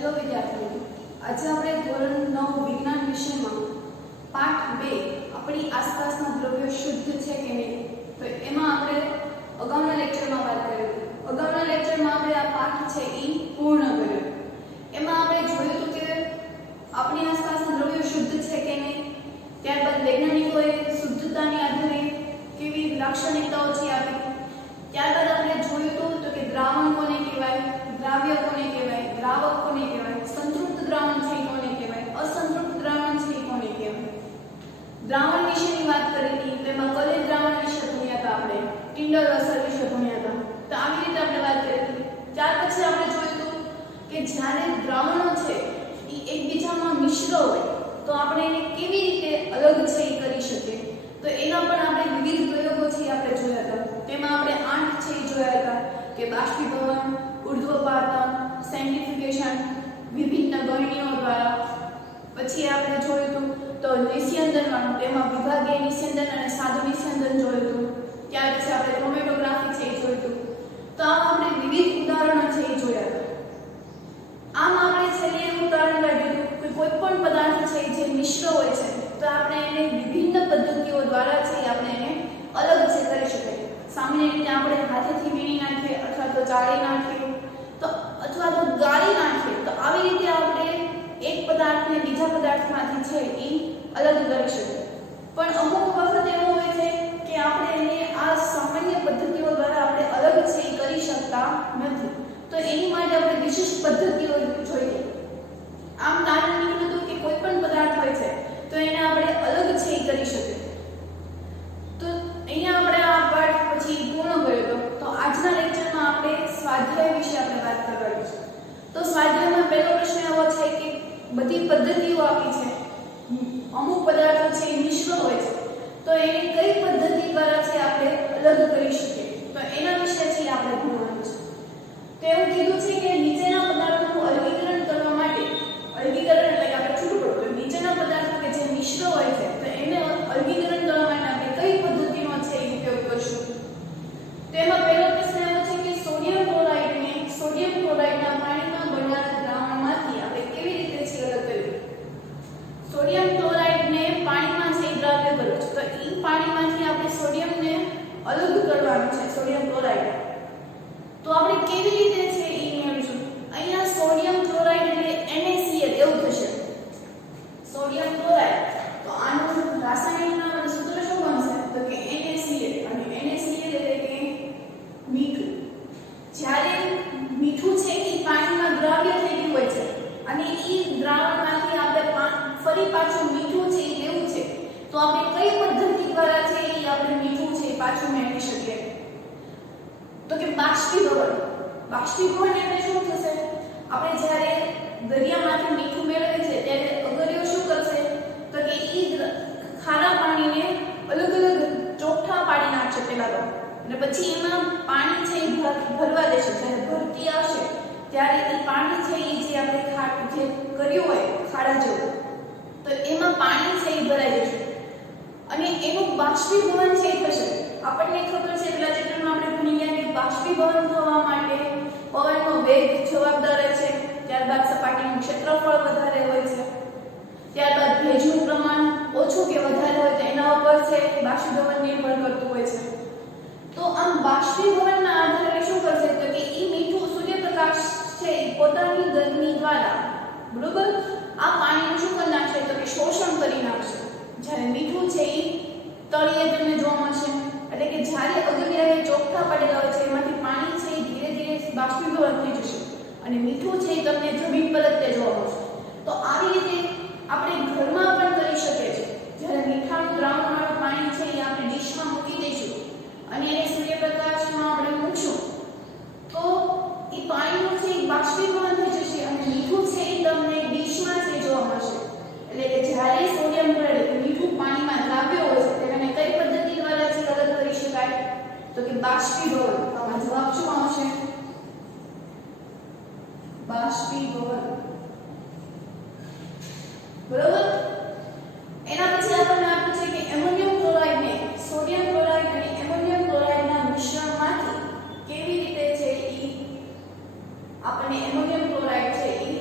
Hello વિદ્યાર્થીઓ, આજે આપણે ધોરણ 9 વિજ્ઞાન વિષયમાં પાઠ 2 આપણી આસપાસના દ્રવ્યો શુદ્ધ છે કે નહીં, તો એમાં આપણે અગાઉના લેક્ચરમાં વાત કરી. અગાઉના લેક્ચરમાં આપણે આ પાઠ છે એ પૂર્ણ કર્યો. એમાં આપણે જોયું હતું કે આપણી આસપાસના દ્રવ્યો શુદ્ધ છે કે નહીં, ત્યારબાદ વૈજ્ઞાનિકોએ શુદ્ધતાની આધારે કેવી લાક્ષણિકતાઓ છે આપી. ત્યારબાદ આપણે જોયું હતું તો કે દ્રાવણ કોને કહેવાય, દ્રાવ્ય કોને કહેવાય, દ્રાવક કોને કહેવાય, સંતૃપ્ત દ્રાવણ છે કોને કહેવાય, અસંતૃપ્ત દ્રાવણ છે કોને કહેવાય. દ્રાવણ વિશેની વાત કરી હતી, તેમાં કલિલ દ્રાવણ વિશે ભણ્યા હતા, આપણે ટિન્ડર અસર વિશે ભણ્યા હતા. તો આવી રીતે આપણે વાત કરી હતી. ત્યાર પછી આપણે જોયું હતું કે જ્યારે દ્રાવણો છે એ એકબીજામાં મિશ્ર હોય તો આપણે એને કેવી રીતે અલગ છે એ કરી શકીએ. તો એના પણ આપણે વિવિધ પ્રયોગો છે આપણે જોયા હતા. તેમાં આપણે 8 છે જોયા હતા કે બાષ્પીભવન, ઉર્ધ્વપાતન, સેન્ટ્રીફ્યુગેશન, વિભિન્ન ગળણીઓ દ્વારા. પછી આપણે જોયું હતું તો નિસ્યંદનવાળું, તેમાં વિભાગીય નિસ્યંદન અને સાદું નિસ્યંદન જોયું હતું. ત્યાર પછી આપણે ક્રોમેટોગ્રાફી છે એ જોયું હતું. તો આમ આપણે વિવિધ ઉદાહરણો છે એ જોયા હતા. આમ આપણે છેલ્લે એવું ઉદાહરણ કાઢ્યું કે કોઈ પણ પદાર્થ છે જે મિશ્ર હોય છે તો આપણે એને વિભિન્ન પદ્ધતિઓ દ્વારા છે આપણે એને અલગ છે કરી શકીએ. સામાન્ય રીતે આપણે હાથેથી વીણી નાખીએ અથવા તો ચાળી નાખીએ તો અથવા તો ગાળી નાખીએ, તો આવી રીતે આપણે એક પદાર્થને બીજા પદાર્થમાંથી છે એ અલગ કરી શકીએ. પણ અમુક વખત એવું હોય છે કે આપણે એને આ સામાન્ય પદ્ધતિઓ દ્વારા આપણે અલગ છે એ કરી શકતા નથી. તો એની માટે આપણે વિશેષ પદ્ધતિઓ જોઈએ. આમ કારણ નીકળ્યું હતું કે કોઈ પણ પદાર્થ હોય છે તો એને આપણે અલગ છે એ કરી શકીએ. તો અહીંયા આપણે આ પાઠ પછી પૂર્ણ કર્યો. તો આજના લેક્ચરમાં આપણે સ્વાધ્યાય વિશે આપણે વાત કરવાની છે. તો સ્વાધ્યાયમાં પહેલો પ્રશ્ન એવો છે કે બધી પદ્ધતિઓ આપી છે, અમુક પદાર્થો છે એ મિશ્ર હોય છે તો એને કઈ પદ્ધતિ દ્વારા છે આપણે અલગ કરી શકીએ. તો એના વિશે છે આપણે ભણવાનું છે. તો એવું કીધું છે કે નીચેના પદાર્થોનું અલગીકરણ કરવા માટે, અલગીકરણ એટલે કે આપણે છૂટું પડતું, નીચેના પદાર્થો કે જે મિશ્ર હોય છે તો એને અલગીકરણ કરવા માટે આપણે કઈ પદ્ધતિનો છે એ ઉપયોગ કરશું. તો એમાં પહેલો પ્રશ્ન એવો છે કે સોડિયમ ક્લોરાઇડના પાણીમાં બનેલા દ્રાવણમાંથી આપણે કેવી રીતે છે અલગ કરીએ. સોડિયમ ક્લોરાઇડને પાણીમાં છે દ્રાવ્ય કર્યું છે તો એ પાણીમાંથી આપણે સોડિયમને અલગ કરવાનું છે, સોડિયમ ક્લોરાઇડ. તો આપણે કેવી રીતે છે એ મેળવીશું. અહીંયા સોડિયમ ક્લોરાઇડ એટલે NaCl એવું થશે. સોડિયમ ક્લોરાઇડ તો આનું રાસાયણિક નામ અને સૂત્ર શું બનશે તો કે NaCl, અને NaCl એટલે કે મીઠું. જ્યારે મીઠું છે એ પાણીમાં દ્રાવ્ય થઈ ગયું હોય છે અને એ દ્રાવણમાંથી આપણે ફરી પાછું મીઠું છે એ લેવું છે તો આપણે કઈ પદ્ધતિ દ્વારા છે એ આપણે મીઠું છે પાછું મેળવી શકીએ. તો કે બાષ્પીભવન. બાષ્પીભવન એટલે શું થશે, આપણે જ્યારે દરિયામાંથી મીઠું મેળવે છે ત્યારે અગરિયો શું કરશે તો કે એ ખારા પાણીને અલગ અલગ ચોખ્ઠા પાડી નાખશે પહેલા તો, અને પછી એમાં પાણી છે એ ભરવા દેશે. જ્યારે ભરતી આવશે ત્યારે એ પાણી છે એ જે આપણે જે કર્યું હોય ખાડા જેવું તો એમાં પાણી છે એ ભરાઈ જશે અને એનું બાષ્પીભવન છે એ થશે. આપણને ખબર છે પેલા ચેપ્ટરમાં આપણે ભણી ગયા કે બાષ્પીભવન થવા માટે પવનનો વેગ જવાબદાર રહે છે, ત્યારબાદ સપાટીનું ક્ષેત્રફળ વધારે હોય છે, ત્યારબાદ ભેજનું પ્રમાણ ઓછું કે વધારે હોય તો એના ઉપર છે બાષ્પીભવન નિર્ભર કરતું હોય છે. તો આમ બાષ્પીભવનના આધારે શું કરશે તો કે એ મીઠું સૂર્યપ્રકાશ છે એ પોતાની ગરમી દ્વારા બરોબર આ પાણીનું શું કરી નાખશે તો કે શોષણ કરી નાખશે. જ્યારે મીઠું છે એ તળિયે તમને જોવા મળશે, એટલે કે જ્યારે અગરિયા ચોખ્ઠા પડેલા હોય છે એમાંથી પાણી છે એ ધીરે ધીરે બાષ્પીભવન થઈ જશે અને મીઠું છે એ તમને જમીન પર જ જોવા મળશે. તો આવી રીતે આપણે ઘરમાં પણ કરી શકીએ છીએ. જ્યારે મીઠાનું દ્રાવણવાળું પાણી છે એ આપણે ડીશમાં મૂકી દઈશું અને એને સૂર્યપ્રકાશમાં આપણે મૂકશું તો એ પાણીનું છે એ બાષ્પીભવન થઈ જશે અને મીઠું છે એ તમને ડીશમાં છે જોવા મળશે. એટલે કે જ્યારે સોડિયમ ક્લોરાઇડ મીઠું પાણીમાં દ્રાવ્ય હોય છે તેને કઈ પદ્ધતિ દ્વારા છે અલગ કરી શકાય તો કે બાષ્પીભવન. આમાં જવાબ શું આવશે બાષ્પીભવન, બરોબર. એના પછી આપણને આપ્યું છે કે એમોનિયમ ક્લોરાઇડને સોડિયમ ક્લોરાઇડ અને એમોનિયમ ક્લોરાઇડના મિશ્રણમાંથી કેવી રીતે છે એ આપણને એમોનિયમ ક્લોરાઇડ છે એ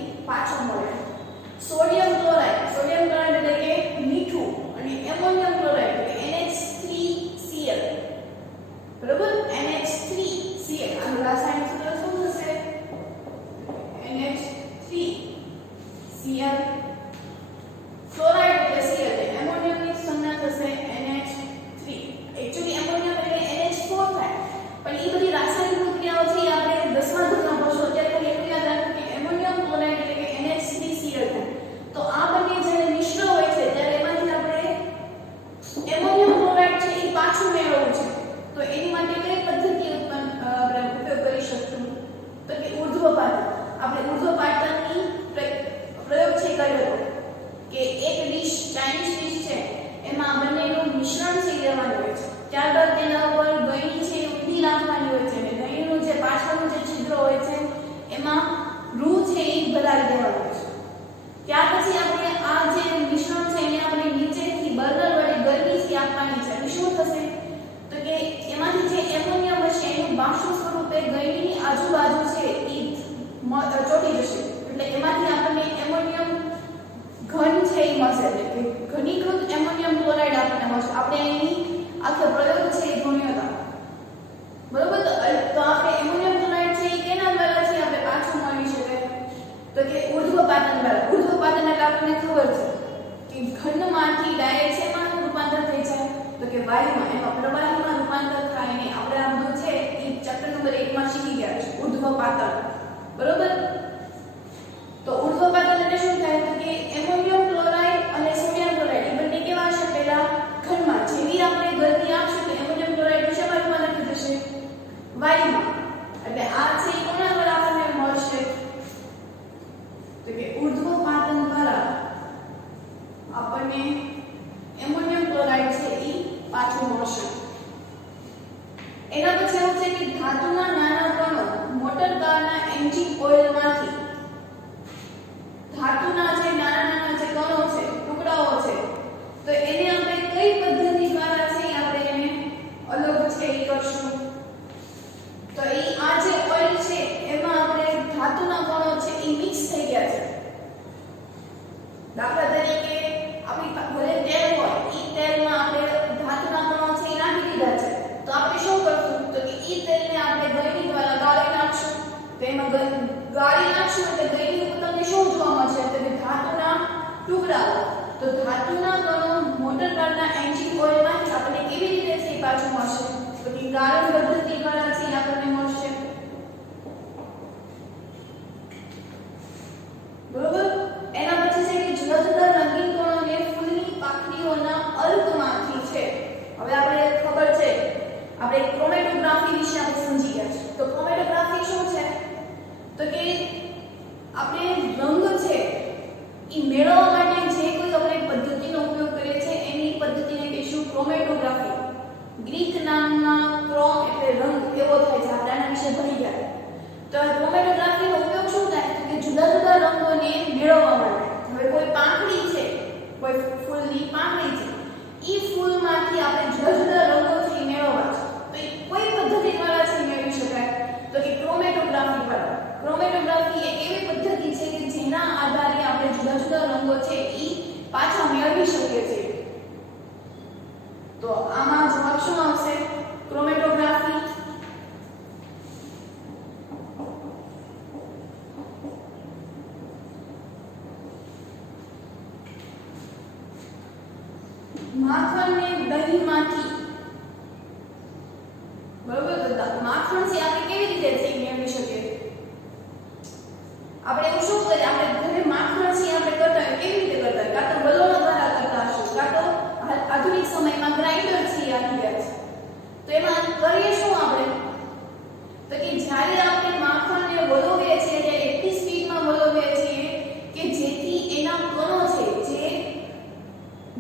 એ ભરાવી દેવાનું છે. ત્યાર પછી આપણે આ જે મિશ્રણ છે એને આપણે નીચેથી બર્નર વડે ગરમીથી આપવાની છે. અને શું થશે તો કે એમાંથી જે એમોનિયમ હશે એનું બાષ્પ સ્વરૂપે ગરમીની આજુબાજુ છે એ ચોટી જશે. એટલે એમાંથી આપણને એમોનિયમ ઘન છે એ મળશે, એટલે કે ઘનીકૃત એમોનિયમ ક્લોરાઇડ આપણને મળશે. આપણે એની આખો પ્રયોગ છે એ ભણ્યો હતો, બરોબર. તો આપણે એમોનિયમ ક્લોરાઇડ છે એ કેના દ્વારા છે આપણે પાછું મળી શકે તો કે ઉર્ધ્વપાતન દ્વારા. ઉર્ધ્વપાતન એટલે આપણને ખબર છે કે ઘનમાંથી ડાયરેક્ટ શેમાં રૂપાંતર થઈ જાય તો કે વાયુમાં, એમાં પ્રવાહીમાં રૂપાંતર થાય ને આપણે આ બધું છે એ ચેપ્ટર નંબર 1 માં શીખી ગયા છે ઉર્ધ્વપાતન, બરોબર. તો ઉર્ધ્વપાતન એટલે શું થાય તો કે એમોનિયમ ક્લોરાઇડ અને સોડિયમ ક્લોરાઇડ એ બંને કેવા છે પહેલા ઘનમાં. જેવી આપણે ગરમી આપશું તો એમોનિયમ ક્લોરાઇડ શેમાં રૂપાંતર થઈ જશે વાયુમાં. એટલે આ છે એ કોના દ્વારા આપણને મળશે તો કે ઉર્ધ્વપાતન દ્વારા આપણને એમોનિયમ ક્લોરાઇડ છે એ પાછું મળશે. એના પછી એવું છે કે ધાતુના નાના કણો મોટર કારના એન્જિન ઓઇલમાંથી, ધાતુના જે નાના જે કણો છે ટુકડાઓ છે તો એને આપણે કઈ પદ્ધતિ દ્વારા છે આપણે એને અલગ છે એ કરશું તો એ આ જે ઓઇલ છે એમાં આપણે ધાતુના કણો છે એ મિક્સ થઈ ગયા છે. દાખલા તરીકે આપણી ભલે તેલ હોય એ તેલમાં આપણે ધાતુના કણો છે એ નાખી દીધા છે તો આપણે શું કરશું તો કે એ તેલને આપણે ગળણી દ્વારા ગાળી નાખશું. તો એમાં ગાળી નાખશું એટલે ગળણી તમને શું જોવા મળશે તો કે ધાતુના ટુકડાઓ. તો ધાતુના કણો મોટર કારના એન્જિન ઓઇલમાંથી આપણને કેવી રીતે છે પાછું મળશે તો કે ગાળણ પદ્ધતિ દ્વારા છે આપણને મળશે, બરોબર. એના પછી છે કે જુદા જુદા રંગીન કણોને ફૂલની પાંખડીઓના અર્કમાંથી છે. હવે આપણે ખબર છે આપણે ક્રોમેટોગ્રાફી વિશે આપણે સમજી ગયા છે. તો ક્રોમેટોગ્રાફી શું છે તો કે આપણે રંગ છે એ મેળવવા માટે જે કોઈ આપણે પદ્ધતિનો ઉપયોગ કરીએ છીએ એની પદ્ધતિને કહીશું ક્રોમેટોગ્રાફી. ગ્રીક નામના ક્રોમ એટલે રંગ એવો થાય છે, આપણે આના વિશે ભણી ગયા. તો ક્રોમેટોગ્રાફીનો ઉપયોગ શું થાય તો કે જુદા જુદા રંગોને મેળવવા માટે. હવે કોઈ પાંખડી છે, કોઈ ફૂલની પાંખડી છે, ઈ ફૂલમાંથી આપણે જુદા જુદા રંગો છે મેળવવા છે તો એ કોઈ પદ્ધતિ દ્વારા છે મેળવી શકાય તો કે ક્રોમેટોગ્રાફી દ્વારા. ક્રોમેટોગ્રાફી એક એવી પદ્ધતિ છે કે જેના આધારે આપણે જુદા જુદા રંગો છે ઈ પાછા મેળવી શકીએ છીએ. તો આમાં જવાબ શું આવશે ક્રોમેટોગ્રાફી. માખણ ને દહીંમાંથી, બરોબર. તો માખણ છે આપણે કેવી રીતે છે મેળવી શકીએ આપણે એવું શું કરીએ આપણે ઘરે માખણ છે આપણે કરતા હોય કેવી રીતે કરતા હોય કાં તો બલોણા દ્વારા કરતા હશું કાં તો આધુનિક સમયમાં ગ્રાઇન્ડર છે આવી ગયા છે. તો એમાં કરીએ શું આપણે તો કે જ્યારે આપણે માખણને વલોવીએ છીએ ત્યારે એટલી સ્પીડમાં વલોવીએ છીએ કે જેથી એના કણો છે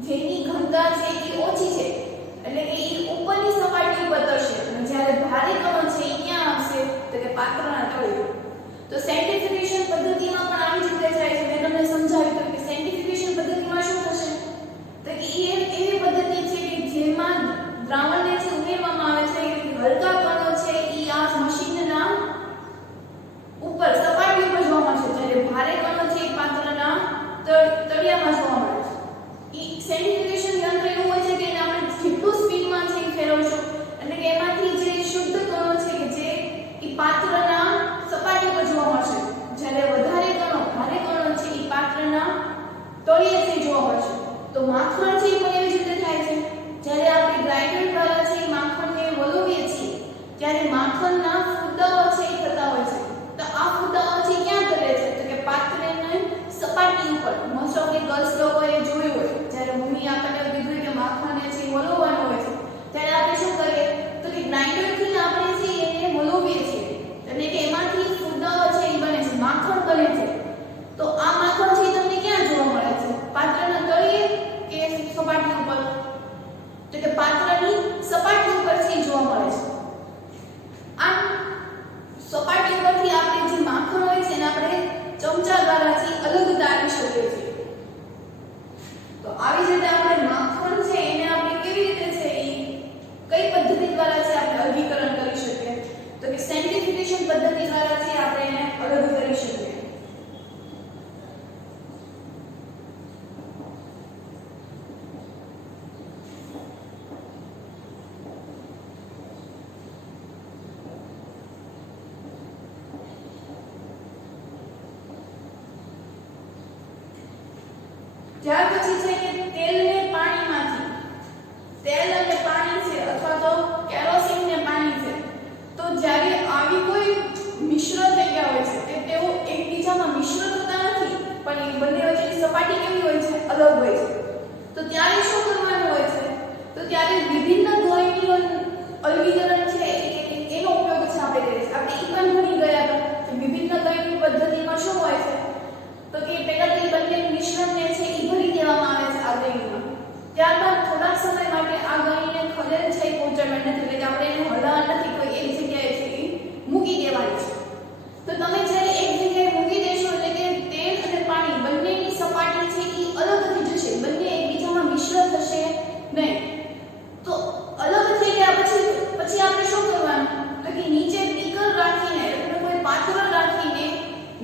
જેની ઘનતા છે એ ઓછી છે એટલે કે એ ઉપરની સપાટી ઉપર તરશે અને જ્યારે ભારે કણો છે એ ક્યાં આવશે તો કે પાત્રના તળિયે. તો સેન્ટ્રીફ્યુગેશન પદ્ધતિમાં પણ આવી જ રીતે થાય છે. મેં તમને સમજાવ્યું કે સેન્ટ્રીફ્યુગેશન પદ્ધતિમાં શું થશે તો કે એ એવી પદ્ધતિ છે કે જેમાં દ્રાવણને જે ઉમેરવામાં આવે છે એ હલકા કણો છે એ આ મશીનના ત્યાર પછી છે કે તેલને પાણીમાંથી, તેલ અને પાણી છે અથવા તો કેરોસીન ને પાણી છે, તો જ્યારે આવી કોઈ મિશ્ર થઈ ગયા હોય છે કે તેઓ એકબીજામાં મિશ્ર થતા નથી પણ એ બંને વચ્ચેની સપાટી કેવી હોય છે, અલગ હોય છે, તો ત્યારે શું કરવાનું હોય છે, તો ત્યારે વિભિન્ન દ્રવ્યનો અલગીકરણ છે એનો ઉપયોગ છે આપણે કરીએ છીએ. આપણે ઈ પણ ભણી ગયા હતા કે વિભિન્ન દ્રવ્યની પદ્ધતિમાં શું હોય છે, તો કે પહેલા તે બંને મિશ્રણને છે એ ભરી દેવામાં આવે છે આ ગળણીમાં. ત્યારબાદ થોડાક સમય માટે આ ગળણીને ખલેલ છે એ પહોંચાડવાની નથી, એટલે કે આપણે એને હલાવવા નથી, કોઈ એક જગ્યાએ છે એ મૂકી દેવાની છે. તો તમે જ્યારે એક જગ્યાએ મૂકી દેશો એટલે કે તેલ અને પાણી બંનેની સપાટી છે એ અલગ થઈ જશે, બંને એકબીજામાં મિશ્ર થશે નહીં. તો અલગ થઈ ગયા પછી આપણે શું કરવાનું, તો કે નીચે બીકર રાખીને એટલે કોઈ પાત્ર રાખીને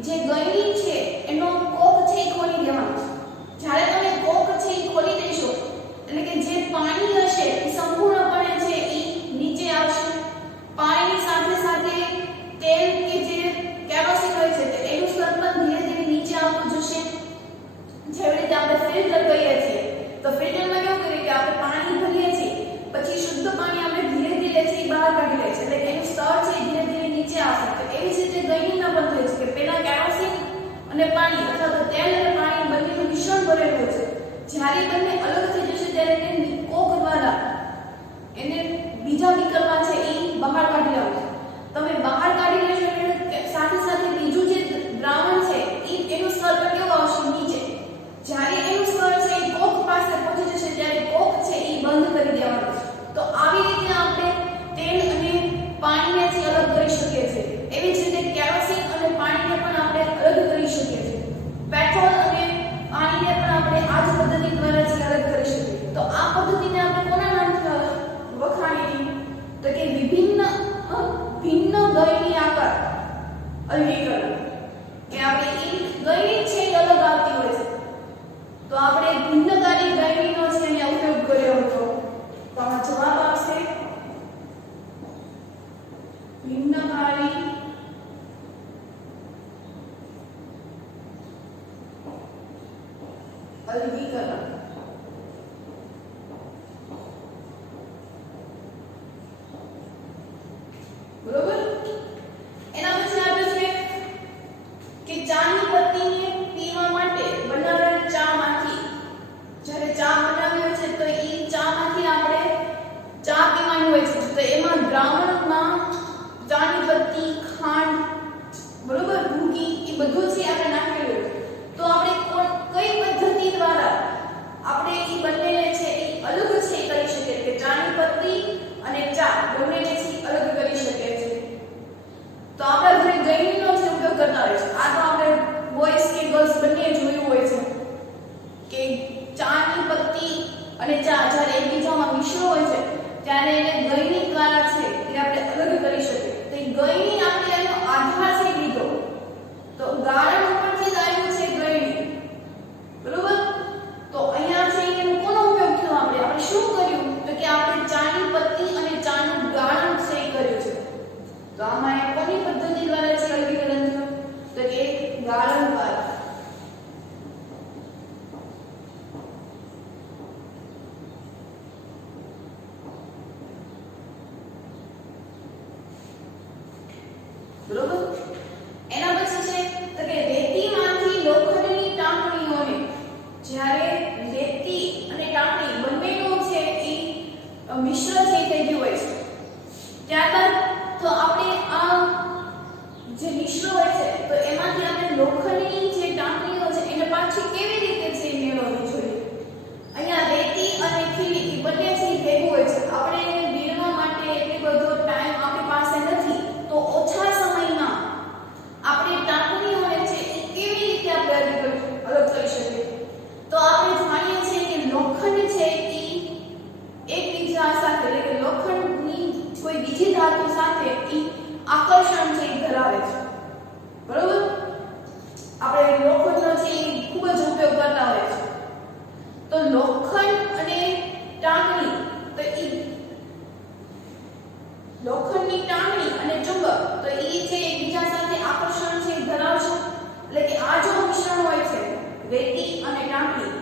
જે ગળણી છે એનો કોક છે એ ખોલી દેવાનો છે. જ્યારે તમે કોક છે એ ખોલી દેશો એટલે કે જે પાણી હશે એ સંપૂર્ણપણે છે એ નીચે આવશે. પાણીની સાથે સાથે તેલ કે જે કેરોસીન હોય છે તે એનું સ્તર પણ ધીરે ધીરે નીચે આવતું જશે. જેવી રીતે આપણે ફિલ્ટર કરીએ છીએ તો ફિલ્ટરમાં કેવું કરીએ કે આપણે પાણી ભરીએ છીએ પછી શુદ્ધ પાણી આપણે ધીરે ધીરે છે બહાર કાઢી લઈએ છીએ, એટલે કે એનું સ્તર છે ધીરે ધીરે નીચે આવશે. તો એવી જ રીતે ગળણીમાં પણ થાય છે કે પહેલા કેરોસીન અને પાણી અથવા તો તેલ અને પાણી બંનેનું મિશ્રણ ભરેલું છે, જ્યારે બંને અલગ થઈ જશે ત્યારે તેને કોક દ્વારા એને બીજા બીકરમાં છે એ બહાર કાઢી લેવું. તમે બહાર કાઢી લેશો એટલે સાથે સાથે બીજું જે દ્રાવણ છે એનું સ્તર પર કેવું આવશે, નીચે. જ્યારે એનું સ્તર છે એ કોક પાસે પહોંચી જશે ત્યારે કોક છે એ બંધ કરી દેવાનું છે. તો આવી રીતે આપણે તેલ અને પાણીને છે અલગ કરી શકીએ છીએ. એવી જ રીતે કેરોસીન અને પાણીને પણ આપણે અલગ કરી શકીએ છીએ. પેટ્રોલ અને પાણીને પણ આપણે આ જ પદ્ધતિ દ્વારા છે અલગ કરી શકીએ. તો આ પદ્ધતિને આપણે કોના નામથી વખાણી, તો કે ભિન્ન ગળણી આકાર અલગીકરણ, કે આપણે એ ગળણી છે એ અલગ આવતી હોય છે તો આપણે ભિન્નકારી ગળણીનો છે એને ઉપયોગ કર્યો હતો. તો આમાં જવાબ આવશે ભિન્નકારી અલગીકરણ. બરોબર. એના પછી આપણે છે કે ચાની પત્તીને પીવા માટે બનાવેલ ચામાંથી, જ્યારે ચા બનાવી હોય છે તો એ ચામાંથી આપણે ચા પીવાની હોય છે તો એમાં દ્રાવણમાં ચાની પત્તી, ખાંડ, બરોબર, ભૂકી એ બધું છે આપણે નાખેલું. તો આપણે કઈ પદ્ધતિ દ્વારા આપણે એ બંનેને છે એ અલગ છે કરી શકીએ કે ચાની પત્તી અને ચા બંનેને છે અલગ કરી શકીએ છીએ. તો આપણે ઘરે ગળણીનો છે ઉપયોગ કરતા હોય છે. આ તો આપણે બોયઝ કે ગર્લ્સ બંને જોયું હોય છે કે ચાની પત્તી અને ચા જ્યારે એકબીજામાં મિશ્ર હોય છે ત્યારે એને ગળણી દ્વારા છે એ આપણે અલગ કરી શકીએ. તો એ ગળણી આપણે એનો આધાર છે લીધો તો ગાળણ ઉપરથી જ આવ્યું છે ગળણી, બરોબર. તો અહીંયા છે એનો કોનો ઉપયોગ થયો, આપણે શું કર્યું તો કે આપણે ચાની પત્તી અને ચાનું ગાળણ છે એ કર્યું છે. તો આમાં એ કોની પદ્ધતિ દ્વારા છે અલગીકરણ થયું, તો કે ગાળણ દ્વારા. બરોબર. એના પછી છે તો કે રેતીમાંથી લોખંડની ટાંકણીઓને, જ્યારે રેતી અને ટાંકણી બંનેનું છે એ મિશ્ર થઈ ગયું હોય છે ત્યારબાદ તો આપણે આ જે મિશ્ર હોય છે તો એમાંથી આપણે લોખંડની જે ટાંકણીઓ છે એને પાછી કેવી રીતે છે મેળવવી જોઈએ. અહીંયા રેતી અને ખીલી એ બંને છે ભેગું હોય છે. આપણે એને વીણવા માટે એટલો બધો ટાઈમ આપણી પાસે નથી તો ઓછા સમયમાં આપણે ટાંકણીઓને છે એ કેવી રીતે આપણે અલગ કરી શકીએ. તો આપણે જાણીએ છીએ કે લોખંડ છે એ એકબીજા સાથે એટલે કે લોખંડની કોઈ બીજી ધાતુ સાથે એ આકર્ષણ છે એ ધરાવે છે, બરોબર. આપણે લોખંડનો છે એ ખૂબ જ ઉપયોગ કરતા હોય છે. તો લોખંડ અને ટાંકણી, તો એ લોખંડની ટાંકણી અને ચુંબક તો એ છે એકબીજા સાથે આકર્ષણ છે ધરાવશે. એટલે કે આ જો મિશ્રણ હોય છે રેતી અને ટાંકણી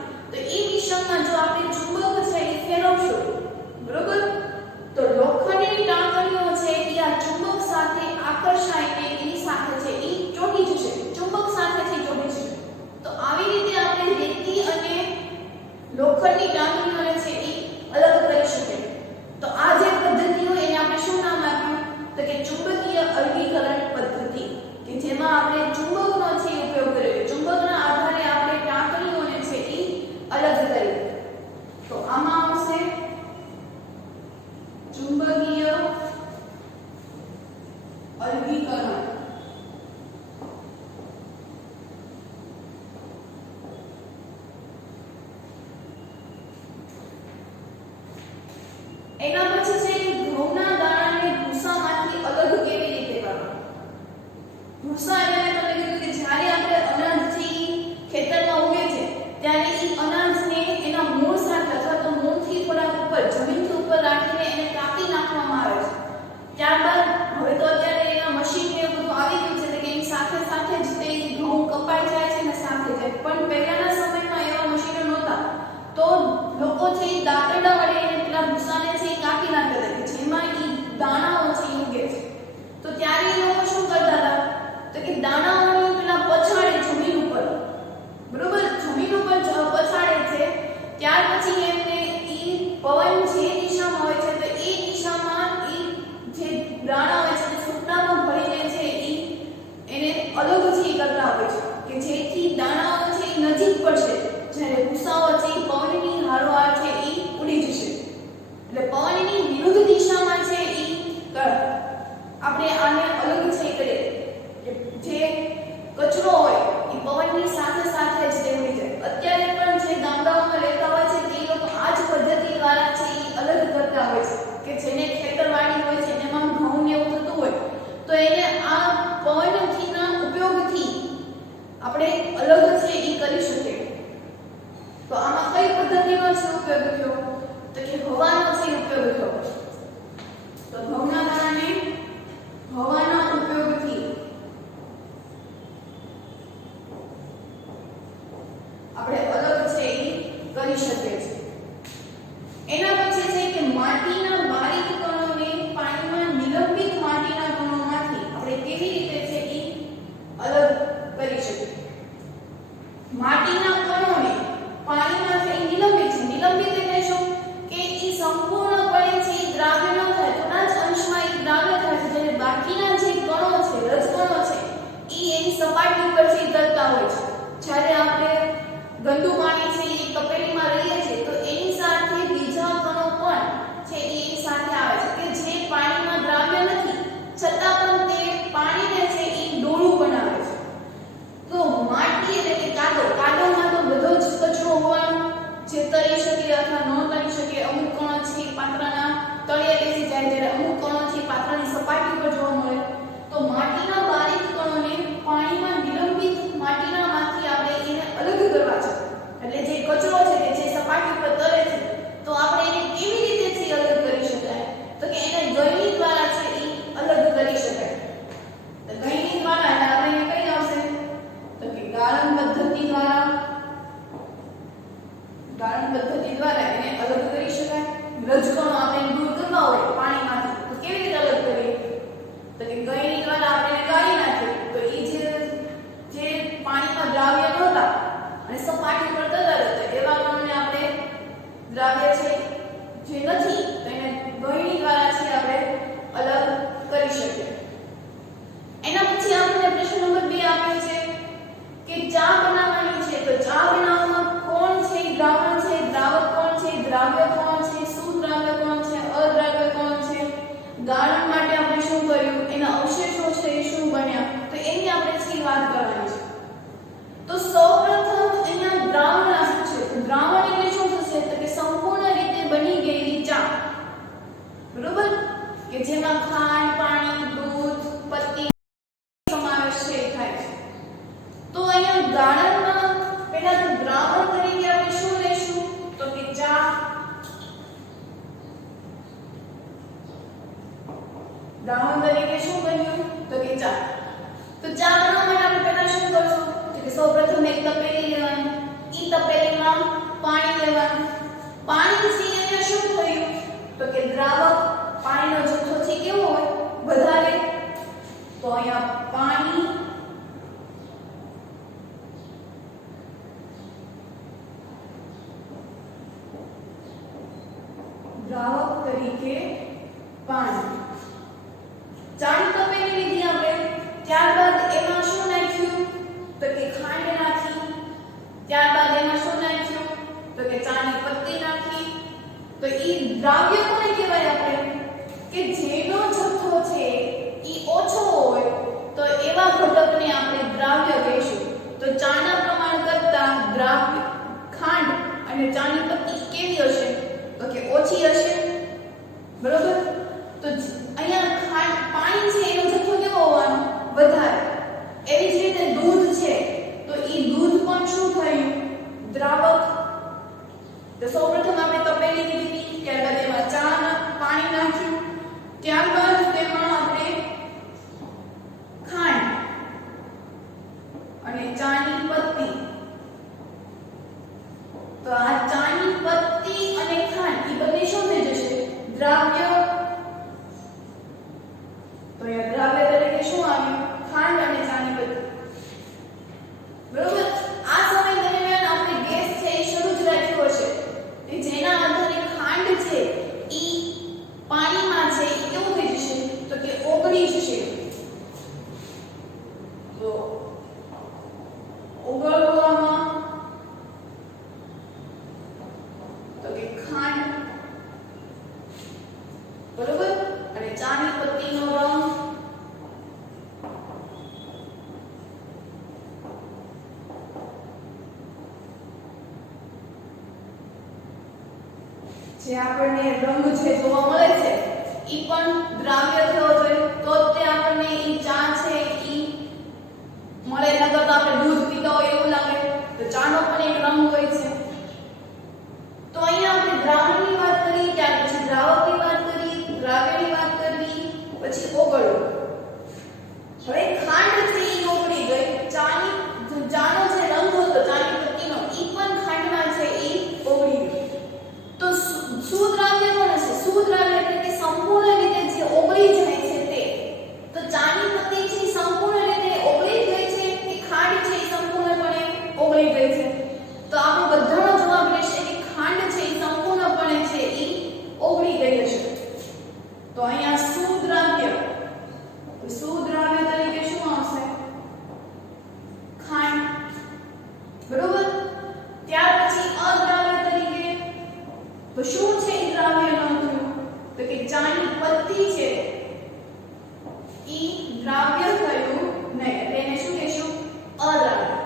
એના પછી છે ઘઉંના દાણાને ભૂસામાંથી અલગ કેવી રીતે કરવા. ભૂસા એટલે તમને કીધું કે જ્યારે આપણે અનાજથી ખેતરમાં ઉગે છે ત્યારે એ અનાજને એના મૂળ સાથે અથવા તો મૂળથી થોડા ઉપર જમીનથી ઉપર રાખીને એને કાપી નાખવામાં આવે છે. ત્યારબાદ હવે તો અત્યારે એના મશીન ને બધું આવી ગયું છે કે એની સાથે સાથે જ તે ઘઉં કપાઈ જાય છે અને સાથે જાય. પણ પહેલાના સમયમાં એવા મશીનો નહોતા તો લોકો છે એ દાંતરડા વડે એને પેલા ભૂસાને છે એ કાપી નાખતા હતા જેમાં એ દાણાઓ છે એ ઉગે છે. તો ત્યારે એ લોકો શું કરતા હતા તો કે દાણાઓને પેલા પછાડે જમીન ઉપર, બરોબર, જમીન ઉપર પછાડે છે. ત્યાર પછી એમને ઈ પવન જે દિશામાં હોય છે તો એ દિશામાં ઈ જે દાણા હોય છે તે સૂપડામાં ભરીને છે ઈ એને અલગ છે કરતા હોય છે કે જેથી દાણાઓ છે ઈ નજીક પડશે જ્યારે ભૂસાઓ છે ઈ પવનની હારોહાર છે ઈ ઉડી જશે. એટલે પવનની વિરુદ્ધ દિશામાં છે ઈ આપણે આને અલગ છે કરીએ જે કચરો હોય એ પવનની સાથે સાથે જ તે ઉડી જાય. અત્યારે પણ જે ગામડાઓમાં રહેતા હોય છે તે લોકો આ જ પદ્ધતિ દ્વારા છે એ અલગ કરતા હોય છે કે જેને ખેતરવાડી હોય છે એમાં ઘઉં ને એવું થતું હોય તો એને આ પવનથીના ઉપયોગથી આપણે અલગ છે એ કરી શકીએ. તો આમાં કઈ પદ્ધતિનો છે ઉપયોગ થયો તો કે હવાનો છે ઉપયોગ થયો. તો ઘઉંના દાણાને હવાના ઉપયોગથી આપણે અલગ છે એ કરી શકીએ છીએ. એના પછી છે કે માટીના બારીક કણોને પાણીમાં નિલંબિત માટીના કણોમાંથી આપણે કેવી રીતે છે એ અલગ કરી શકીએ. માટીના કણોને પાણીમાં છે નિલંબિત છે. નિલંબિત એટલે શું કે એ સંપૂર્ણપણે છે એ દ્રાવ્ય ન થાય, થોડા જ અંશમાં એ દ્રાવ્ય થાય છે જ્યારે બાકીના જે કણો છે રજકણો છે એ એની સપાટી ઉપર છે તરતા હોય છે. જ્યારે આપણે ગંદુ પાણી છે એ તપેલીમાં રહીએ છીએ તો એની સાથે બીજા કણો પણ છે એની સાથે આવે છે કે જે પાણીમાં દ્રાવ્ય નથી છતાં પણ તે પાણીને છે એ ડોળું બનાવે છે. તો માટી એટલે કે કાદવમાં તો બધો જ કચરો હોવાનો જે તરી શકે અથવા ન તરી શકે. અમુક કણો છે પાત્રના તળિયે બેસી જાય જ્યારે અમુક કણો છે પાત્રની સપાટી પર જોવા મળે. તો માટીના બારીક કણોને પાણીમાં નિલંબિત માટીનામાંથી આપણે એને અલગ કરવા છે. એટલે જે કચરો છે કે જે સપાટી પર તરે છે તો આપણે એને કેવી રીતે છે અલગ કરી શકાય તો કે એને ગળણી દ્વારા છે એ અલગ કરી શકાય. તો ગળણી દ્વારા આપણે એને કઈ આવશે તો કે ગાળણ પદ્ધતિ દ્વારા એને અલગ કરી શકાય. રજકણો આપણે દૂર કરવા હોય પાણીમાંથી તો કેવી રીતે અલગ કરીએ તો કે ગળણી દ્વારા આપણે ગાળી નાખીએ તો એ જે પાણીમાં દ્રાવ્ય નહોતા અને સપાટી પર તરતા હતા એવા કણોને આપણે દ્રાવ્ય છે જે નથી તો એને ગળણી દ્વારા છે આપણે અલગ કરી શકીએ. એના પછી આપણે પ્રશ્ન નંબર 2 આપ્યો છે કે ચા બનાવવાની છે તો ચા બનાવવામાં કોણ છે દ્રાવણ છે, દ્રાવક કોણ છે, દ્રાવ્ય કોણ છે, સુદ્રાવ્ય કોણ છે, અદ્રાવ્ય કોણ છે, ગાળણ માટે આપણે શું કર્યું, એના અવશેષો છે એ શું બન્યા તો એની આપણે છે વાત કરવાની છે. તો સૌપ્રથમ અહીંયા દ્રાવણ શું છે તો દ્રાવણ એટલે શું થશે તો કે સંપૂર્ણ રીતે બની ગયેલી ચા, બરોબર, કે જેમાં ખાંડ, પાણી, દૂધ, પત્તી સમાવેશ છે થાય છે. તો અહીંયા ગાળણમાં પહેલા તો દ્રાવણ તરીકે આપણે શું લેશું તો કે ચા. દ્રાવણ તરીકે શું બન્યું તો કે ચા. તો ચા બનાવવા માટે આપણે પહેલા શું કરશું તો કે સૌપ્રથમ એક તપેલી લેવાની. ઈ તપેલીમાં પાણી લેવાનું. પાણી થી અહીંયા શું થયું તો કે દ્રાવક પાણીનો જથ્થો છે કેવો હોય વધારે તો અહીંયા પાણી દ્રાવક તરીકે પાણી. ચાની તપેલી લીધી આપણે. ત્યારબાદ એમાં શું નાખ્યું તો કે ખાંડ નાખી. ત્યારબાદ એમાં શું નાખ્યું તો કે ચાની પત્તી નાખી. તો ઈ દ્રાવ્ય કોને કહેવાય આપણે કે જેનો જથ્થો છે ઈ ઓછો હોય તો એવા ઘટકને આપણે દ્રાવ્ય કહીશું. તો ચાના પ્રમાણ કરતા દ્રાવ્ય ખાંડ અને ચાની પત્તી કેવી હશે તો કે ઓછી હશે. ચાની પત્તી. તો આ ચાની પત્તી અને ખાંડ એ બંને શું થઈ જશે? દ્રાવ્ય. તો અહીંયા દ્રાવ્ય તરીકે શું આવ્યું? ખાંડ અને ચાની પત્તી. બરોબર. આ સમય દરમિયાન આપણે ગેસ છે એ શરૂ જ રાખ્યો હશે કે જેના આધારે ખાંડ છે ઈ પાણીમાં છે ઈ કેવું થઈ જશે? તો કે ઓગળી જશે. તો ઓગળવામાં તો કે ખાંડ, બરોબર, અને ચાની પત્તીનો રંગ જે આપણને રંગ છે જોવા મળે છે ઈ પણ દ્રાવ્ય થયો જોઈએ તો જ તે આપણને ઈ ચા છે ઈ મળે. નકર તો આપણે દૂધ પીતા હોય એવું લાગે. તો ચાનો પણ એક રંગ હોય છે. તો અહીંયા આપણે દ્રાવણની વાત કરી, ત્યાર પછી દ્રાવકની વાત કરી, દ્રાવ્યની વાત કરી, પછી ઓગળવું. હવે ખાંડ છે ઈ ઓગળી ગઈ. ચાનો જે રંગ હતો ચાની પત્તીનો ઈ પણ ખાંડમાં છે ઈ ઓગળી ગઈ. તો સુદ્રાવ્ય કોણ હશે? સુદ્રાવ્ય એટલે કે સંપૂર્ણ રીતે જે ઓગળી જાય છે તે. તો ચાની પત્તી છે સંપૂર્ણ રીતે ઓગળી ગઈ છે કે ખાંડ છે સંપૂર્ણપણે ઓગળી ગઈ છે? તો આપણો બધાનો જવાબ રહેશે કે ખાંડ છે સંપૂર્ણપણે છે ઈ ઓગળી ગઈ હશે. તો અહીંયા સુદ્રાવ્ય તરીકે શું આવશે? ખાંડ. બરોબર. ત્યાર પછી અદ્રાવ્ય તરીકે તો શું છે ઈ દ્રાવ્ય ન થયું? તો કે ચાની પત્તી છે ઈ દ્રાવ્ય થયું નહીં એટલે એને શું કહેશું? અદ્રાવ્ય.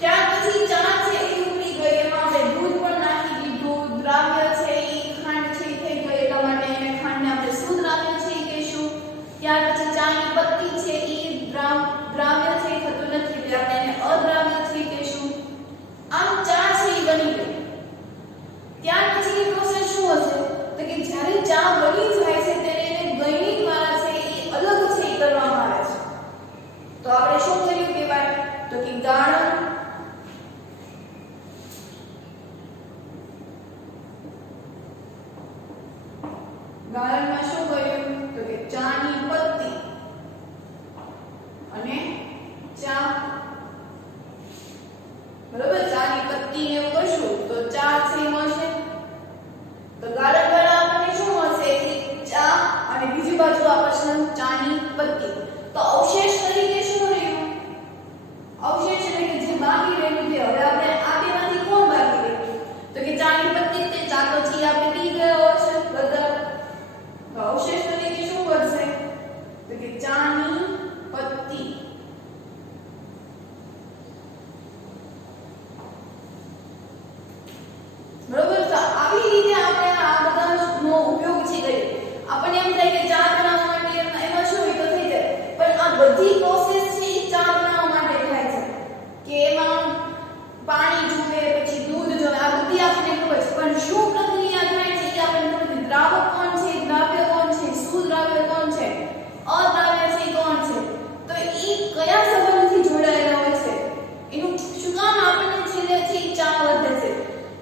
ત્યાર પછી ચા છે એ ઉકળી ગઈ, એમાં આપણે દૂધ પણ નાખી દીધું, દ્રાવ્ય છે ઈ ખાંડ છે ઈ થઈ ગઈ એટલા માટે એને ખાંડને આપણે સુદ્રાવ્ય છે ઈ કહેશું. ત્યાર પછી ચાની પત્તી છે ઈ દ્રાવ્ય છે ઈ થતું નથી એટલે આપણે એને અદ્રાવ્ય છે ઈ કહેશું. આમ ચા છે ઈ બની ગઈ. ત્યાર પછીની પ્રોસેસ શું હશે? તો કે જ્યારે ચા બની જાય છે ત્યારે એને ગળણી દ્વારા છે એ અલગ છે એ કરવામાં આવે છે. તો આપણે શું કર્યું કહેવાય? તો કે ગાળણ. ગાળણમાં શું કર્યું? તો કે ચાની પત્તી અને ચા, બરોબર, ચાની પત્તીને એવું કરશું તો ચા છે મળશે. તો ગાળણ દ્વારા આપણને શું મળશે? ચા અને બીજી બાજુ આપણને ચાની પત્તી. તો અવશેષ તરીકે શું રહ્યું? અવશેષ એટલે કે જે બાકી રહ્યું તે હવે આપણે આ બેમાંથી કોણ બાકી રહ્યું? તો કે ચાની પત્તી તે ચા તો છે આપણે પી ગયો છે બધા. તો અવશેષ તરીકે શું બનશે? તો કે ચાની પત્તી. બરોબર. તો આવી રીતે આપણે આ બધાનો ઉપયોગ છે કરીએ. આપણને એમ થાય કે ચા બનાવવા માટે એમાં શું હોય તો થઈ જાય, પણ આ બધી પ્રોસેસ છે એ ચા બનાવવા માટે થાય છે કે એમાં પાણી જુએ, પછી દૂધ જુએ, આ બધી આપણને ખબર છે. પણ શું પ્રક્રિયા થાય છે એ આપણને ખબર નથી. દ્રાવક કોણ છે, દ્રાવ્ય કોણ છે, સુદ્રાવ્ય કોણ છે, અદ્રાવ્ય છે કોણ છે, તો એ કયા સંબંધથી જોડાયેલા હોય છે, એનું શું કામ આપણને છેલ્લે છે એ ચા વધે છે.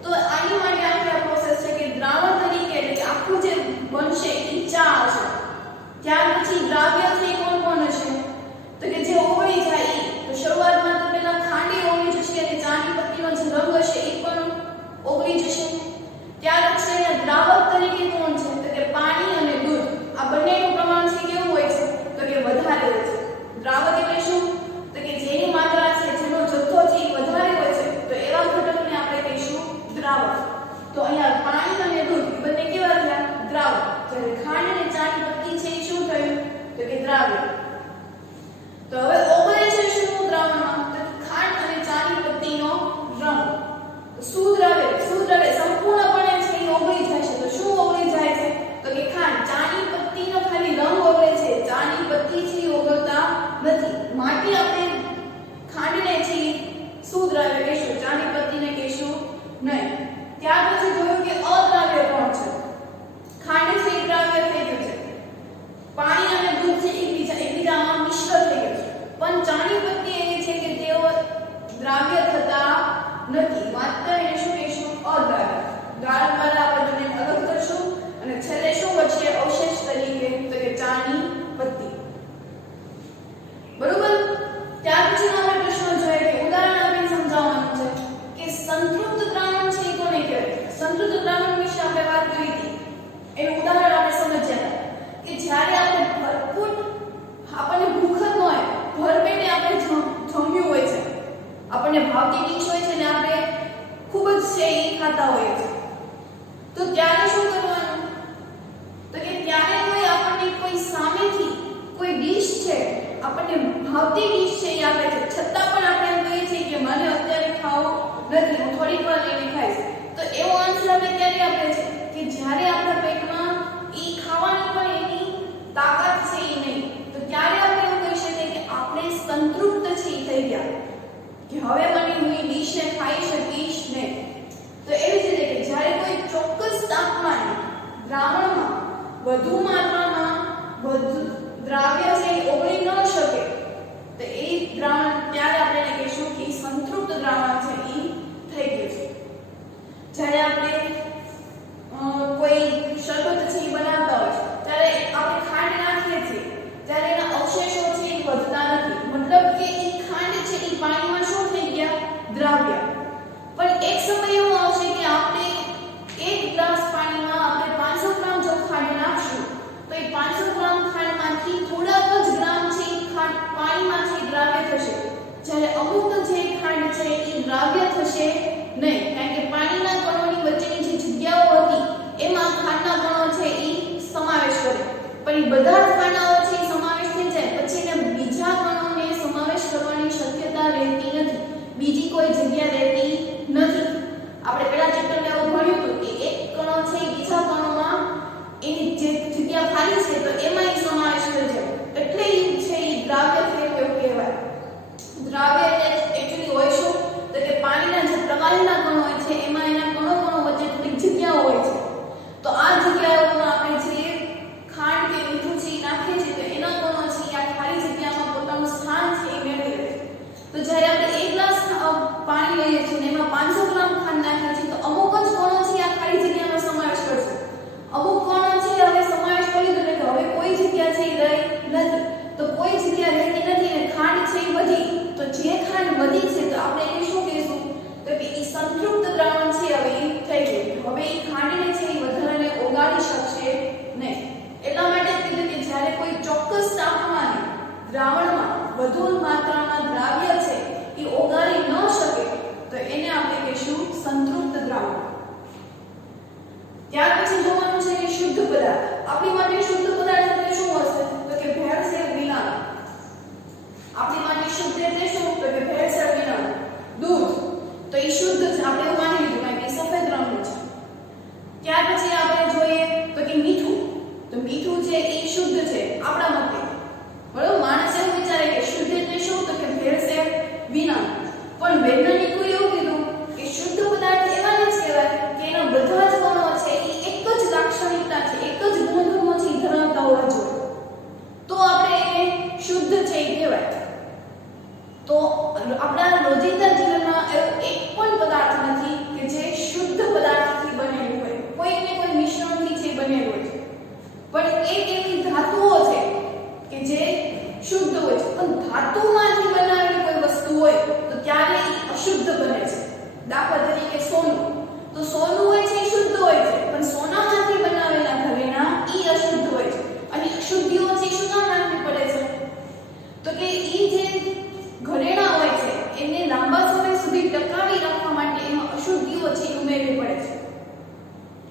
તો આની માટે આખી પ્રોસેસ છે કે દ્રાવક તરીકે એટલે કે આખું જે બનશે એ ચા હશે. ત્યાર પછી દ્રાવ્ય છે કોણ કોણ હશે? તો કે જે ઓગળી જાય એ. તો શરૂઆતમાં તો પહેલા ખાંડી ઓગળી જશે અને ચાની પત્તીનો જે રંગ હશે એ પણ ઓગળી જશે. ત્યાર પછી એના દ્રાવક તરીકે કોણ છે? તો કે પાણી અને દૂધ. આ બંનેનું પ્રમાણ છે કેવું હોય છે? તો કે વધારે હોય છે. દ્રાવક એટલે શું? તો કે જેની માત્રા છે, જેનો જથ્થો છે એ વધારે હોય છે, તો એવા ઘટકને આપણે કહીશું દ્રાવક. તો અહીંયા પાણી અને દૂધ બંને કેવા થયા? દ્રાવક. જ્યારે ખાંડ અને ચાની પત્તી છે એ શું થયું? તો કે દ્રાવ્ય. તો હવે ઓગળે છે શું દ્રાવણમાં? તો ખાંડ અને ચાની પત્તીનો રંગ. સુદ્રાવ્ય સંપૂર્ણપણે છે એ ઓગળી જાય છે. તો શું ઓગળી જાય છે? તો કે ખાંડ. ચાની પત્તીનો ખાલી રંગ ઓગળે છે, ચાની પત્તી છે એ ઓગળતા નથી. દ્રાવ્ય થતા નથી, માત્ર એને શું કહીશું? અદ્રાવ્ય. ગાળા દ્વારા આપણે તેને અલગ કરશું અને છેલ્લે શું બચશે અવશેષ તરીકે? તો કે ચાની પત્તી. બરોબર. ત્યાર પછી આપણે પ્રશ્નો જોઈએ કે ઉદાહરણ આપીને સમજાવવાનું છે કે સંતૃપ્ત દ્રાવણ છે એ કોને કહેવાય? સંતૃપ્ત દ્રાવણ વિશે આપણે વાત કરી હતી, એનું ઉદાહરણ આપણે સમજ્યા કે જ્યારે આપણે ભરપૂર આપણને ભૂખ જ ન હોય, ભરપેટે આપણે જમ્યું હોય છે, આપણને ભાવતી ડીશ હોય છે ને આપણે ખૂબ જ છે એ ખાતા હોઈએ છીએ, તો ત્યારે શું કરવાનું? તો કે ત્યારે કોઈ સામેથી કોઈ ડીશ છે, આપણને ભાવતી ડીશ છે એ આપે છે, છતાં પણ આપણે એમ કહીએ છીએ કે મને અત્યારે ખાવું નથી, હું થોડીક વાર લઈને ખાઈશ. તો એવો આન્સર આપણે ક્યારે આપે છે કે જ્યારે આપણા પેટમાં ઈ ખાવાની પણ એની તાકાત છે એ નહીં, તો ત્યારે આપણે એવું કહી શકીએ કે આપણે સંતૃપ્ત છે એ થઈ ગયા, કે હવે મને હું એ ડીશને ખાઈ શકીશ નહીં. તો એવી જ રીતે કે જ્યારે કોઈ ચોક્કસ તાપમાને દ્રાવણમાં વધુ માત્રામાં વધુ દ્રાવ્ય છે એ ઓગળી ન શકે, તો એ દ્રાવણ ત્યારે આપણે એને કહીશું કે સંતૃપ્ત દ્રાવણ છે એ થઈ ગયું છે. જ્યારે આપણે કોઈ શરબત છે એ બનાવતા હોય ત્યારે આપણે ખાંડ નાખીએ છીએ, ત્યારે એના અવશેષો છે એ વધતા નથી, મતલબ કે એ ખાંડ છે એ પાણીમાં શું થઈ ગયા? દ્રાવ્ય. પણ એક સમય એવો આવશે કે આપણે એક ગ્લાસ પાણીમાં આપણે 500 ગ્રામ જો ખાંડ નાખશું, તો એ 500 ગ્રામ ખાંડમાંથી થોડાક જ ગ્રામ છે એ ખાંડ પાણીમાંથી દ્રાવ્ય થશે, જ્યારે અમુક જે ખાંડ છે એ દ્રાવ્ય થશે નહીં, કારણ કે પાણીના કણોની વચ્ચેની જે જગ્યાઓ હતી એમાં ખાંડના કણો છે એ સમાવેશ કરે, પણ એ બધા જ ખાંડાઓ છે એ સમાવેશ થઈ જાય પછી એને બીજા કણોને સમાવેશ કરવાની શક્યતા રહેતી નથી, બીજી કોઈ જગ્યા રહેતી નથી. આપણે પહેલા ચેપ્ટરમાં એવું ભણ્યું હતું કે એક કણો છે એ બીજા કણોમાં એની જે જગ્યા ખાલી છે તો એમાં એ સમાવેશ થઈ જાય, એટલે એ છે એ દ્રાવ્ય થયું એવું કહેવાય. દ્રાવ્ય એટલે એક્ચ્યુઅલી હોય શું? તો કે પાણીના જે પ્રવાહીના કણો હોય છે એમાં એના કણો વચ્ચે થોડીક જગ્યાઓ હોય છે, તો આ જગ્યાઓમાં આપણે જે ખાંડ કે મીઠું છે એ નાખીએ છીએ તો એના કણો છે આ ખાલી જગ્યામાં પોતાનું સ્થાન છે એ મેળવી લે છે. તો જ્યારે આપણે એક ગ્લાસ પાણી લઈએ છીએ અને એમાં 500 ગ્રામ ખાંડ નાખીએ છીએ તો અમુક જ કણો છે આ ખાલી જગ્યામાં સમાવેશ કરશે, અમુક કણો છે હવે સમાવેશ કરી દીધો એટલે હવે કોઈ જગ્યા છે એ રહી નથી, તો કોઈ જગ્યા રહેતી નથી અને ખાંડ છે એ વધી, તો જે ખાંડ વધી છે તો આપણે એને શું કહીશું? તો કે એ સંતૃપ્ત દ્રાવણ છે હવે એ થઈ ગયું, હવે એ ખાંડને છે એ વધારાને ઓગાળી શકશે નહીં. એટલા માટે કીધું કે જ્યારે કોઈ ચોક્કસ તાપમાને દ્રાવણમાં વધુ માત્રામાં દ્રાવ્ય છે એ ઓગાળી ન શકે તો એને આપણે કહીશું સંતૃપ્ત દ્રાવણ. ત્યાર પછી જોવાનું છે કે શુદ્ધ પદાર્થ. આપણી માટે શુદ્ધ પદાર્થ એટલે શું હશે? તો કે ભેળસેળ વિના. આપણી માટે શુદ્ધ એટલે શું? તો કે ભેળસેળ વિના. દૂધ તો એ શુદ્ધ છે, આપણે એવું માની લીધું કારણ કે સફેદ રંગનું છે. ત્યાર પછી આપણે જોઈએ તો કે મીઠું, તો મીઠું છે એ શુદ્ધ છે આપણા મતે, બરોબર. માણસ એવું વિચારે કે શુદ્ધ એટલે શું? તો કે ભેળસેળ વિના, પણ વૈજ્ઞાનિકો એવું કીધું કે શુદ્ધ પદાર્થ એવાને જ કહેવાય કે એના બધા જ કણો છે એ એક જ લાક્ષણિકતા છે, એક જ ગુણધર્મો છે એ ધરાવતા હોવા જોઈએ, તો આપણે એને શુદ્ધ છે એ કહેવાય. તો આપણા રોજિંદા જીવનમાં એવો એક પણ પદાર્થ નથી કે જે શુદ્ધ પદાર્થથી બનેલું હોય, કોઈ ને કોઈ મિશ્રણથી છે બનેલું હોય છે, પણ એક એવી ધાતુઓ છે કે જે શુદ્ધ હોય છે, પણ ધાતુમાંથી બનાવેલી કોઈ વસ્તુ હોય તો ત્યારે એ અશુદ્ધ બને છે. દાખલા તરીકે સોનું, તો સોનું હોય છે એ શુદ્ધ હોય છે, પણ સોનામાંથી બનાવેલા ઘરેણા એ અશુદ્ધ હોય છે, અને અશુદ્ધિઓ છે શું કામ નાખવી પડે છે? તો કે એ જે ઘરેણા હોય છે એને લાંબા સમય સુધી ટકાવી રાખવા માટે એમાં અશુદ્ધિઓ છે ઉમેરવી પડે છે.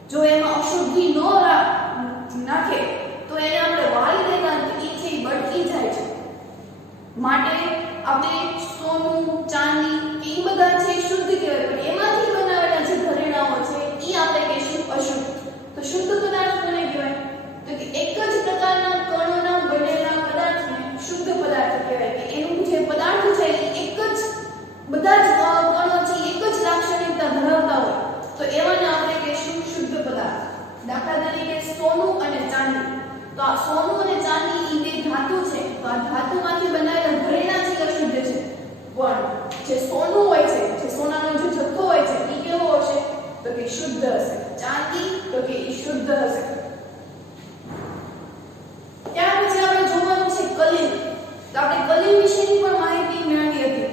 જો એમાં અશુદ્ધિ ન નાખે તો એને આપણે વાળી દેવા તો એ છે બળકી જાય છે. માટે આપણે સોનું, ચાંદી કે એ બધા છે શુદ્ધ કહેવાય, પણ એમાંથી બનાવેલા જે ઘરેણાઓ છે એ આપણે કહીશું અશુદ્ધ. તો શુદ્ધ પદાર્થ કોને કહેવાય? તો કે એક જ પ્રકારના કણોના બનેલા પદાર્થને શુદ્ધ પદાર્થ કહેવાય, કે એનું જે પદાર્થ છે એ એક જ બધા જ કણો છે એક જ લાક્ષણિકતા ધરાવતા હોય તો એવાને આપણે કહીશું શુદ્ધ પદાર્થ. દાખલા તરીકે સોનું અને ચાંદી, તો આ સોનું અને ચાંદી એ બે ધાતુ છે, તો આ ધાતુમાંથી બનાવેલા ઘરેણા છે અશુદ્ધ છે, પણ જે સોનું હોય છે, જે સોનાનો જે જથ્થો હોય છે એ કેવો હશે? તો કે શુદ્ધ હશે. ચાંદી તો કે એ શુદ્ધ હશે. ત્યાર પછી આપણે જોવાનું છે કલીલ. તો આપણે કલીલ વિશેની પણ માહિતી મેળવી હતી.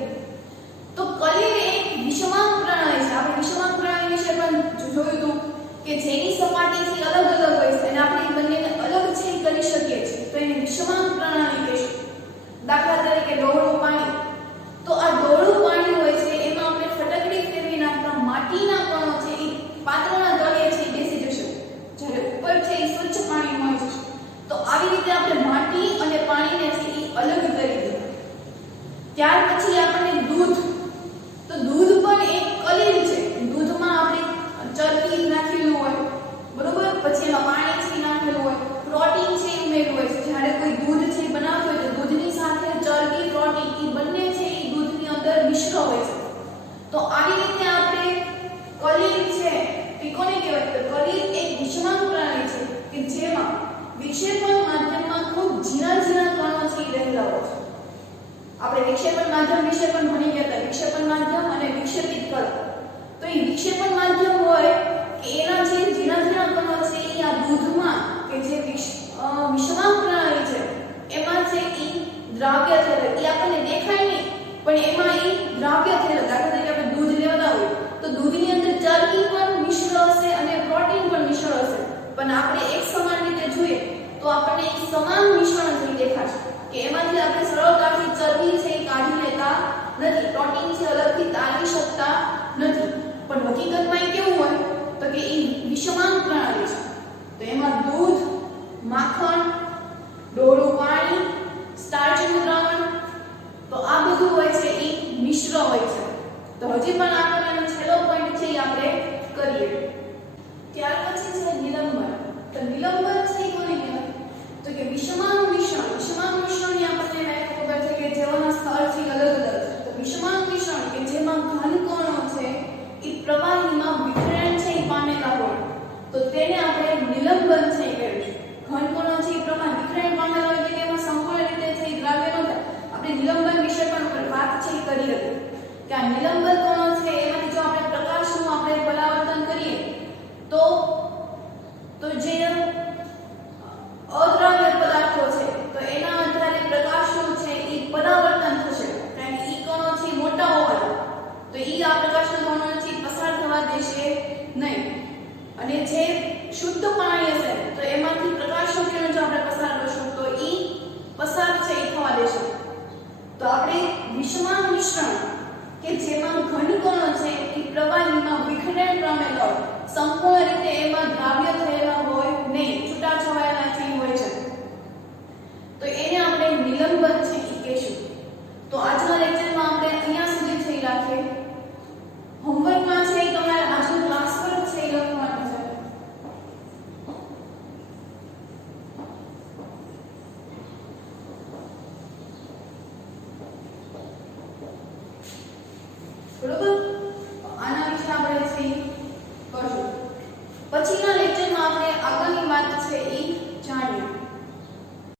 તો કલીલ એક વિષમાંક પ્રણાલી છે. આપણે વિષમાંક પ્રણાલી વિશે પણ જોયું હતું કે જેની સપાટીથી અલગ અલગ હોય છે અને આપણે બંનેને અલગ છે કરી શકીએ છીએ, તો એને વિષમાંક પ્રણાલી કહેશું. દાખલા તરીકે ડોળું પાણી. તો આ ડોળું પાણી હોય છે એમાં આપણે ફટકડી ફેરવી નાખતા માટીના કણો છે એ પાત્રના તળિયે છે બેસી જશે, જ્યારે ઉપર છે એ સ્વચ્છ પાણી હોય છે. તો આવી રીતે આપણે માટી અને પાણીને છે એ અલગ કરી દીધું. ત્યાર પછી આપણને દૂધ. તો દૂધ પણ એક કલીલ છે. દૂધમાં આપણે ચરબી નાખેલું હોય, બરોબર, પછી એમાં પાણી છે નાખેલું હોય, પ્રોટીન છે ઉમેર્યું હોય છે. જ્યારે કોઈ દૂધ છે બનાવતું હોય તો દૂધની સાથે ચરબી, પ્રોટીન એ બંને છે એ દૂધની અંદર મિશ્ર હોય છે. તો આવી રીતે આપણે કલીલ છે એ કોને કહેવાય? તો કલીલ એક વિષમાંક પ્રણાલી છે કે જેમાં વિક્ષેપણ માધ્યમમાં ખૂબ ઝીણા ઝીણા કણો છે એ રહેલા હોય છે. આપણે વિક્ષેપણ માધ્યમ વિશે પણ ભણી ગયા હતા, વિક્ષેપણ માધ્યમ અને વિક્ષેપિત કણ. તો એ વિક્ષેપણ માધ્યમ હોય કે એના જે ઝીણા ઝીણા કણો છે એ આ દૂધમાં કે જે વિષમાંક પ્રણાલી છે એમાં છે એ દ્રાવ્ય થયેલા, એ આપણને દેખાય નહીં પણ એમાં એ દ્રાવ્ય થયેલા. દાખલા તરીકે આપણે દૂધ લેતા હોય તો દૂધની અંદર ચરબી પણ મિશ્ર હશે અને પ્રોટીન પણ મિશ્ર હશે, પણ આપણે એક સમાન રીતે જોઈએ તો આપણને એક સમાન મિશ્રણ થઈ દેખાશે કે એમાંથી આપણે સરળતાથી ચરબી છે એ કાઢી લેતા નથી, પ્રોટીન છે અલગથી તારવી શકતા નથી. પણ હકીકતમાં એ કેવું હોય તો કે એ વિષમાંક પ્રણાલી છે. તો એમાં દૂધ, માખણ, ડોળું પાણી, સ્ટાર્ચનું દ્રાવણ, તો આ બધું હોય છે એ મિશ્ર હોય છે. તો હજી પણ આપણને છેલ્લો પોઈન્ટ છે એ આપણે કરીએ. ત્યાર પછી છે નિલંબન. તો નિલંબન છે કોને કહેવાય? તો કે વિષમાંક મિશ્રણ. વિષમાંક મિશ્રણની આપણને ખબર છે કે જેઓના સ્થળ છે અલગ અલગ છે. તો વિષમાંક મિશ્રણ કે જેમાં ઘન કણો છે એ પ્રવાહીમાં વિખેરણ છે એ પામેલા હોય તો તેને આપણે નિલંબન છે કહીશું. ઘન કણો છે એ પ્રવાહ વિખેરણ પામેલા હોય એટલે એમાં સંપૂર્ણ રીતે છે એ દ્રાવ્ય ન થાય. આપણે નિલંબન વિશે પણ વાત છે કરી હતી કે આ નિલંબન કણો છે એમાંથી જો આપણે પ્રકાશનું આપણે પરાવર્તન કરીએ તો જે અદ્રાવ્ય પદાર્થો છે તો એના આધારે પ્રકાશનું છે એ પરાવર્તન થશે, કારણ કે ઈ કણો છે મોટા હોવાથી તો ઈ આ પ્રકાશના કણો છે પસાર થવા દેશે નહીં. અને જે શુદ્ધ પાણી હશે તો એમાંથી પ્રકાશનું કિરણ જો આપણે પસાર કરશું તો ઈ પસાર છે એ થવા દેશે. તો આપણે વિષમાંક મિશ્રણ કે જેમાં ઘન કણો છે એ પ્રવાહીમાં વિખેરણ પામેલા હોય, સંપૂર્ણ રીતે એમાં દ્રાવ્ય થયેલા હોય નહીં, છૂટાછવાયેલા છે હોય છે, તો એને આપણે નિલંબન છે એ કહેશું. તો આજના લેક્ચરમાં આપણે અહીંયા સુધી થઈ રાખીએ. હોમવર્કમાં છે તમારે આજનો ક્લાસ વર્ક છે એ લખવાનું છે. બરોબર?